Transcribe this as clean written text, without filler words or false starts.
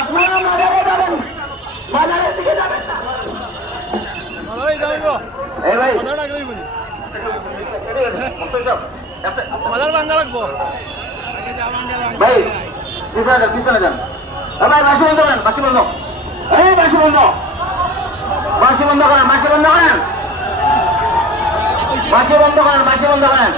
আপনারা বাজারে যাবেন, বাজারের দিকে যাবেন না। এই ভাই বাজার ভাঙ্গা লাগবো ভাই পিছনে যান ভাই, বাসি বন্ধ করেন, বাসি বন্ধ, এই বাসি বন্ধ, বাসি বন্ধ করেন, বাসি বন্ধ করেন, বাসি বন্ধ করেন, বাসি বন্ধ করেন।